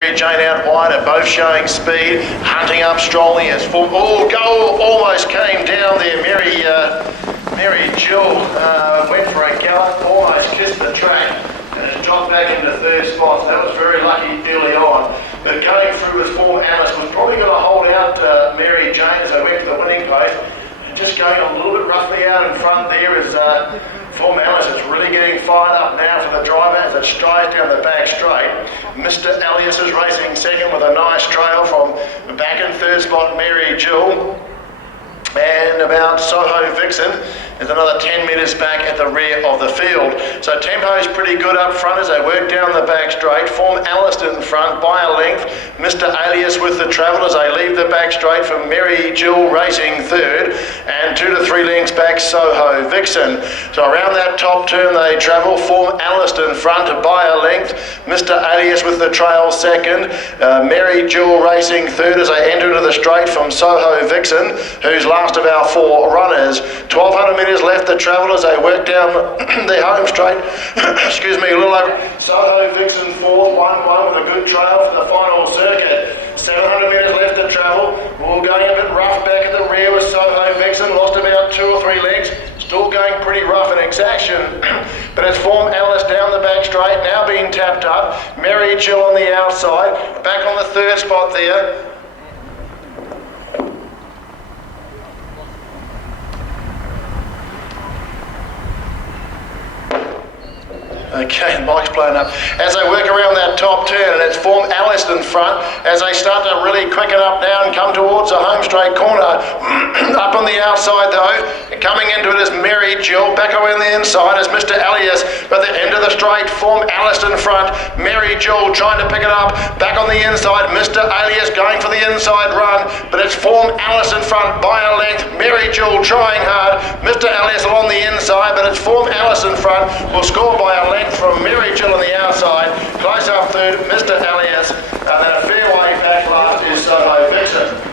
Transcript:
Jane out wide are both showing speed, hunting up strongly as full. Oh, goal almost came down there. Mary Jill went for a gallop, almost kissed the track, and has dropped back into third spot. So that was very lucky early on. But going through with Form Alice was probably going to hold out Mary Jane as they went to the winning place. And just going a little bit roughly out in front there is Form Alice. Is really getting fired up now for the driver as it strides down the back straight. Mr. Alias is racing second with a nice trail from back in third spot, Mary Jill. And about Soho Vixen is another 10 metres back at the rear of the field. So tempo is pretty good up front as they work down the back straight. Form Alice in front by a length. Mr. Alias with the travel as they leave the back straight for Mary Jill racing third. And 2 to 3 lengths back Soho Vixen. So around that top turn they travel. Form Alice in front by a length. Mr. Alias with the trail second. Mary Jill racing third as they enter into the straight from Soho Vixen, who's last of our 4 runners. 1200 metres left to travel as they work down the home straight. Excuse me, a little over. Soho Vixen fourth, 1-1 with a good trail for the final circuit. 700 metres left to travel. We're going a bit rough back at the rear with Soho Vixen, lost about 2 or 3 legs. Still going pretty rough in exaction, but it's Form Alice down the back straight, now being tapped up. Mary Jill on the outside, back on the third spot there. Okay, the bike's blown up. As they work around that top turn, and it's Form Alice in front, as they start to really quicken up now and come towards the home straight corner. Up on the outside though, coming into it is Mary Jill, back around the inside is Mr. Alias, but the end of the straight, Form Alice in front, Mary Jill trying to pick it up, back on the inside, Mr. Alias going for the inside run, but it's Form Alice in front by a length, Mary Jill trying hard, Mr. Alias along the inside, but it's Form Alice in front, will score by a length from Mary Jill on the outside, close up third, Mr. Alias, and then a fair way back last is Soho Vixen.